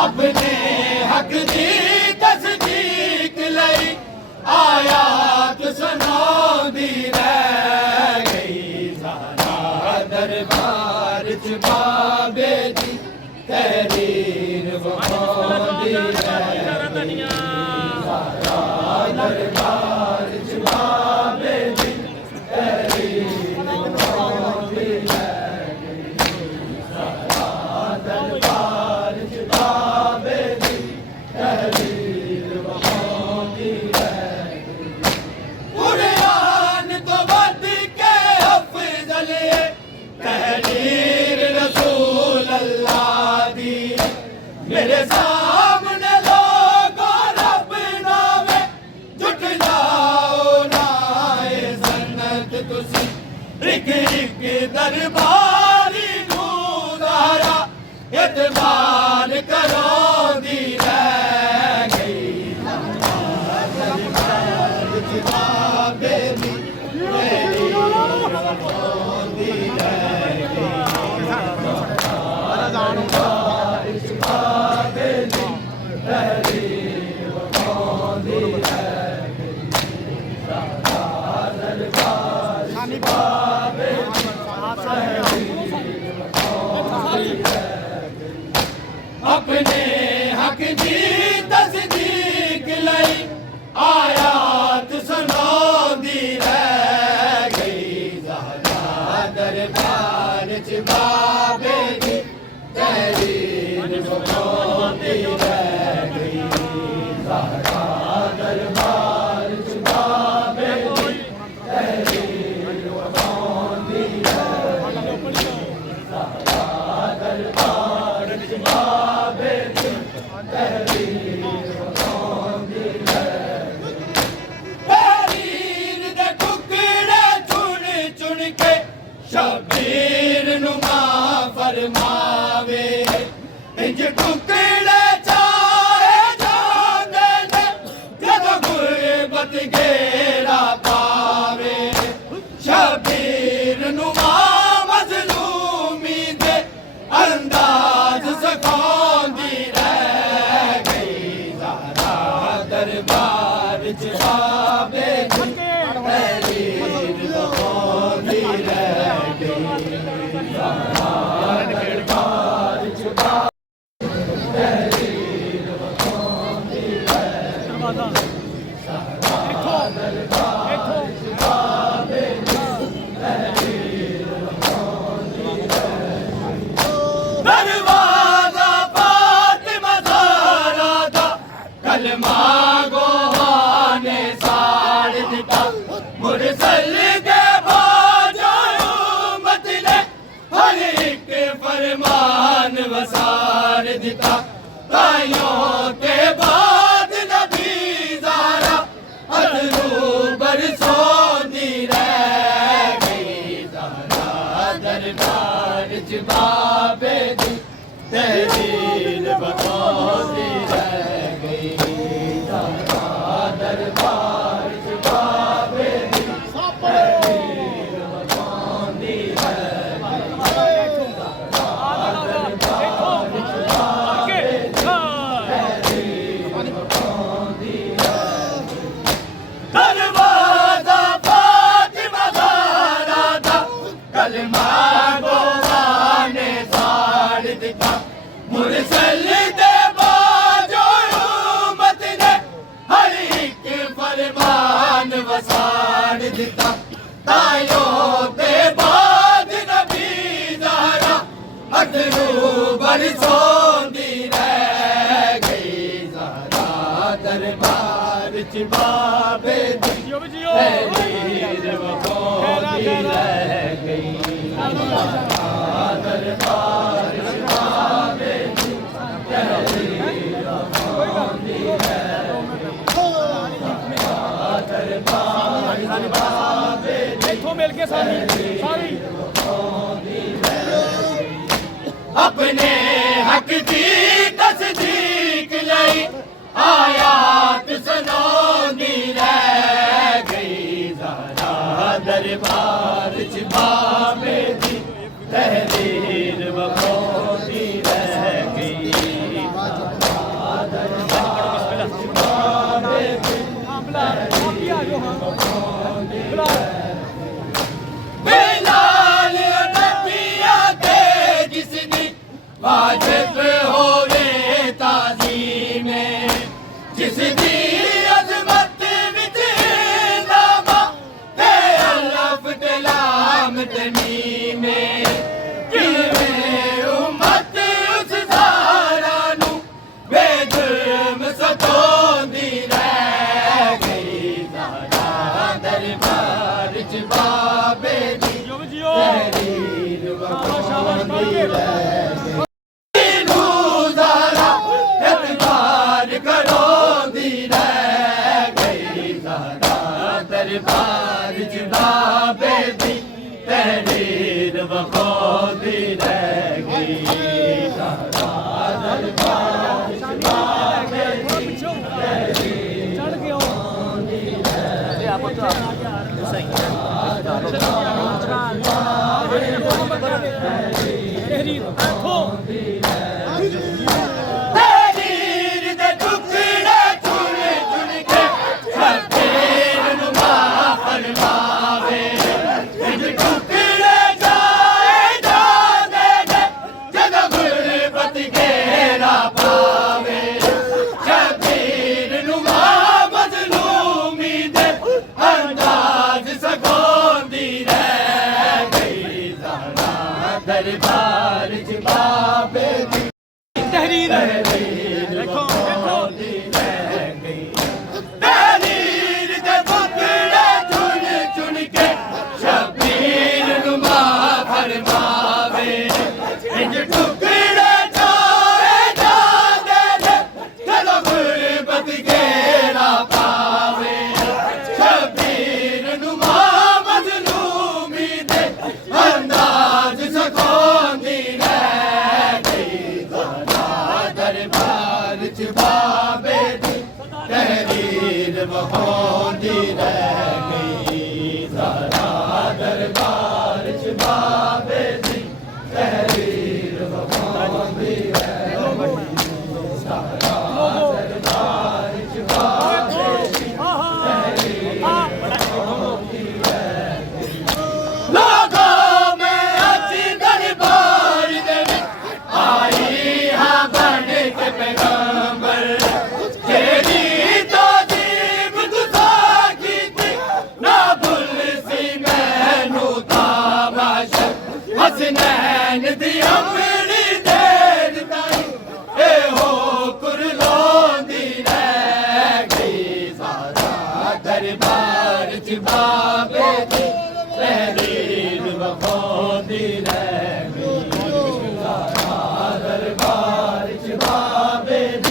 अपने हक दी तस्दीक लई आयात सुनाउंदी रह गई सारा दरबार च बाबे दी तहरीर वखाउंदी रह गई सारा दरबार च बाबे दी तहरीर वखाउंदी रह गई सारा दरबार च बाबे दी तहरीर वखाउंदी रह गई कुरान तो वध के अफजल तहरीर रसूल अल्लाह दी मेरे सामने लोगों रब नामे जुट जाओ नाए जन्नत तुसी एक एक दरबारी गुजारा एतबार करो दी रह गई दरबार च बाबे दी तहरीर वखाउंदी रह गई दरबार च बाबे दी तहरीर वखाउंदी रह गई सारा दरबार च बाबे दी तहरीर वखाउंदी रह गई अपने हक दी तस्दीक लई आयात सुनाउंदी रह गई ज़हरा दरबार च बाबे दी तहरीर वखाउंदी रह गई ज़हरा दरबार च बाबे दी तहरीर वखाउंदी रह गई ज़हरा दरबार च बाबे दी तहरीर वखाउंदी रह गई तहरीर दे टुकड़े चुन चुन के शबीर नु मां फरमावे इंज टुकड़े चाहे जांदे ने जदों गुरबत घेरा पावे शबीर नु मां मजलूमी दे अंदाज सखाउंदी रह गई ज़हरा दरबार च बाबे दी तहरीर वखाउंदी रह गई ज़हरा दरबार च बाबे दी तहरीर वखाउंदी रह गई ज़हरा दरबार च बाबे दी तहरीर वखाउंदी रह गई दरवाजा फातिमा ज़हरा दा कलमा गोहा ने साड़ दिता मुरसल दे भाजो ਤਾਈਓ ਤੇ ਬਾਦ ਨਬੀ ਜ਼ਾਰਾ ਅਥਰੂ ਬਰਸੋਂਦੀ ਰਹਿ ਗਈ ਜ਼ਾਰਾ ਦਰਬਾਰ ਚ ਬਾਬੇ ਦੀ ਤਹਿਰੀਰ ਬਖੌਂਦੀ ਰਹਿ ਗਈ ਜ਼ਾਰਾ ਦਰਬਾਰ ਚ ਬਾਬੇ ਦੀ ਤਹਿਰੀਰ ਬਖੌਂਦੀ ਰਹਿ ਗਈ ਜ਼ਾਰਾ ਦਰਬਾਰ ਚ ਬਾਬੇ ਦੀ ਤਹਿਰੀਰ ਬਖੌਂਦੀ ਰਹਿ ਗਈ ਦਰਵਾਜ਼ਾ ਫਾਤਿਮਾ ਜ਼ਾਹਰਾ ਦਾ ਕਲਮਾ ਗੋਵਾ ਨੇ ਸਾੜ ਦਿੱਤਾ ਮੁਰਸਲ ਦੇ ਬਾਝੋਂ ਉਮਤ ਨੇ ਹਰ ਇੱਕ ਫਰਮਾਨ ਵਸਾੜ ਦਿੱਤਾ ਤਾਇਓ ਤੇ ਬਾਦ ਨਬੀ ਜ਼ਾਹਰਾ ਅਥਰੂ ਬਰਸੋਂਦੀ ਰਹਿ ਗਈ ਜ਼ਾਹਰਾ ਦਰਬਾਰ ਚ ਬਾਬੇ ਦੀ ਤਹਿਰੀਰ ਵਖੌਂਦੀ ਰਹਿ ਗਈ ਜ਼ਾਹਰਾ ਦਰਬਾਰ ਚ ਬਾਬੇ ਦੀ ਤਹਿਰੀਰ ਵਖੌਂਦੀ ਰਹਿ ਗਈ ਜ਼ਾਹਰਾ ਦਰਬਾਰ ਚ ਬਾਬੇ ਦੀ ਇੱਥੋਂ ਮਿਲ ਕੇ ਸਾਰੀ अपने हक की तस्दीक लई आयात सुनौंदी रह गई ज़ारा दरबार च बाबे दी तहरीर वखौंदी रह गई ज़ारा दरबार च बाबे दी तहरीर वखौंदी बिलाल नबिया के जिसनी वाजिब होवे ताज़ीमे जिसदी अज़मत विच नामा ते अलफ ते लाम ते मीमे किवें उम्मत उस ज़ारा नू बेजुर्म सतोंदी रह गई ज़ारा दरबार च बाबे दी तहरीर वखौंदी रह गई ज़ारा एतबार करोंदी रह गई ज़ारा दरबार च बाबे दी तहरीर वखौंदी रह गई ज़ारा दरबार च बाबे दी तहरीर ਚੜ ਕੇ वखौंदी रह ਇਹ ਆਪਾਂ ਤਾਂ ਸਹੀ ਤਹਿਰੀਰ ਇੱਥੋਂ ਤਹਿਰੀਰ ਦੇ ਟੁਕੜੇ ਚੁਣ ਚੁਣ ਕੇ ਸ਼ਬੀਰ ਨੂੰ ਮਾਫ਼ ਫਰਮਾਵੇ ਇੰਜ ਟੁਕੜੇ ਜਾਏ ਜਾਂਦੇ ਨੇ ਜਦੋਂ ਗੁਰਬਤ ਘੇਰਾ ਪਾਵੇ ਸ਼ਬੀਰ ਨੂੰ ਮਾਂ ਮਜ਼ਲੂਮੀ ਦੇ ਅੰਦਾਜ਼ ਸਖੋਂਦੀ ਰਹਿ ਗਈ ਜ਼ਾਰਾ ਦਰਬਾਰ ਚ ਬਾਬੇ ਦੀ ਤਹਿਰੀਰ ਦੇਖੋ ਰਹਿ ਗਈ ਤਹਿਰੀਰ ਦੇ ਟੁਕੜੇ ਚੁਣ ਚੁਣ ਕੇ ਸ਼ਬੀਰ ਨੂੰ ਮਾਂ ਫਰਮਾਵੇ ਇੰਜ ਟੁਕੜੇ ਜਾਏ ਜਾਂਦੇ ਨੇ ਜਦੋਂ ਗੁਰਬਤ ਘੇਰਾ ਪਾਵੇ ਸ਼ਬੀਰ ਨੂੰ ਮਾਂ ਮਜ਼ਲੂਮੀ ਦੇ ਅੰਦਾਜ਼ ਸਖੋਂਦੀ ਰਹਿ ਗਈ ਜ਼ਾਰਾ ਦਰਬਾਰ ਚ ਬਾਬੇ ਦੀ ਤਹਿਰੀਰ ਵਖੌਂਦੀ ਰਹਿ ਗਈ ਜ਼ਾਰਾ ਦਰਬਾਰ ਚ ਬਾਬੇ ਦੀ ਤਹਿਰੀਰ ਵਖੌਂਦੀ ਰਹਿ ਗਈ ਜ਼ਾਰਾ ਦਰਬਾਰ ਚ ਬਾਬੇ ਦੀ ਤਹਿਰੀਰ ਵਖੌਂਦੀ ਰਹਿ ਗਈ ਲੋਗੋ ਮੈਂ ਅੱਜ ਦਰਬਾਰ ਦੇ ਵਿੱਚ ਆਈ ਹਾਂ ਬਣ ਕੇ ਪੈਗੰਬਰ ਤੇਰੀ ਤਾਜ਼ੀਮ ਗੁਜ਼ਾ ਕੀਤੀ ਨਾ ਭੁੱਲ ਸੀ ਮੈਨੂੰ ਤਾਮਾਸ਼ਾ ਹਸਨੈਨ ਦੀ ਅੰਮੜੀ ਦੇਰ ਤਾਈ ਇਹੋ ਕੁਰਲਾਉਂਦੀ ਰਹਿ ਗਈ ਜ਼ਾਰਾ ਦਰਬਾਰ ਚ ਬਾਬੇ ਦੀ ਤਹਿਰੀਰ ਵਖੌਂਦੀ ਰਹਿ ਗਈ ਜ਼ਾਰਾ ਦਰਬਾਰ ਚ ਬਾਬੇ ਦੀ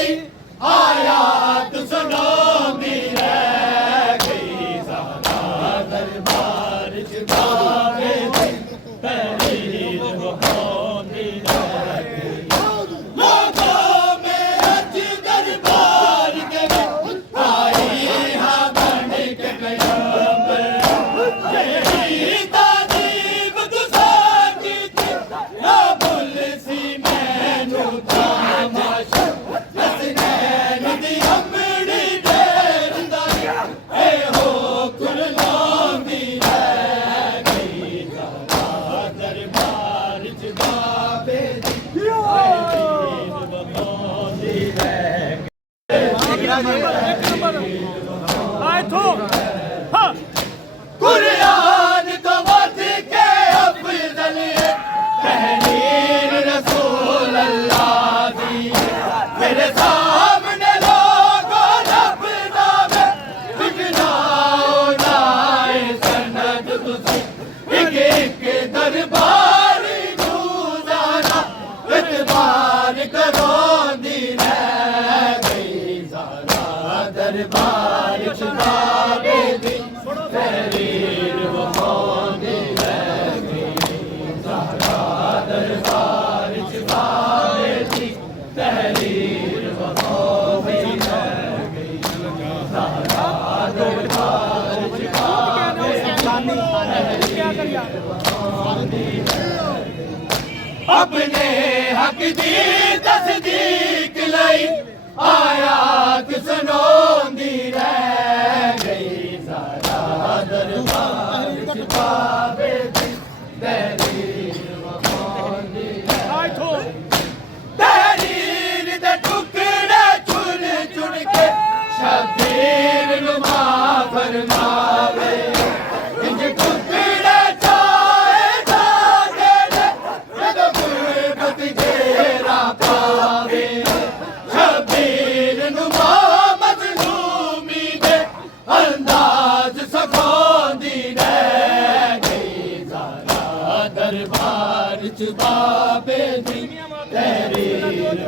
ਲਈ ਆਇਆ ਸੁਣਾਉਂਦੀ ਰਹਿ ਗਈ ਸਾਰਾ ਦਰਬਾਰ ਚ ਬਾਵੇ ਦੀ ਤਹਿਰੀਰ ਵਹਾਉਂਦੀ ਰਹਿ ਗਈ ਲੋਕਾਂ ਮੇ ਅੱਜ ਦਰਬਾਰ ਦੇ ਵਿੱਚ ਆਈ ਹਾਂ ਬਣ ਕੇ ਕਯਾਮਤ ਜਿਹੜੀ ਤਾਜੀਬ ਤੁਸਾਂ ਕੀਤੀ ਨਾ ਭੁੱਲ ਸੀ ਮੈਨੂੰ ਤਮਾਸ਼ਾ ਹਸਨੈਨ ਦੀ ਅੰਬੜੀ ਢੇਰ ਦਾ ਇਹੋ ਕੁਰਲਾਉਂਦੀ ਰਹਿ ਗਈ ਸਾਰਾ ਦਰਬਾਰ ਚ ਬਾਬੇ ਦੀ ਤਹਿਰੀਰ ਵਹਾਉਂਦੀ ਰਹਿ ਇੱਕ ਨੰਬਰ ਆ ਇੱਥੋਂ ਹਾਂ कुरान तो वध के अफजल है तहरीर रसूल अल्लाह दी मेरे सामने लोगों रब नामे बिगनाओ नाए सनद तुसी एक दरबार गुजारा इतबार करो दी रह गई सारा दरबार छुपावे दी तहरीर वहांदी रह गई सारा दरबार छुपावे दी तहरीर वहांदी रह गई सारा दरबार छुपावे अपने हक दी तस्दीक लई आया सुनोंदी रह गई सारा दरबार छुपावे दी तहरीर वहांदी ਆ ਇੱਥੋਂ तहरीर दे टुकड़े चुन चुन के शबीर नुमा फरमावे इंज टुकड़े चाहे जागे ने जदों गुरबत घेरा पावे शबीर नुमा मजलूमी दे अंदाज सखोंदी रह गई सारा दरबार च बाबे दी तहरीर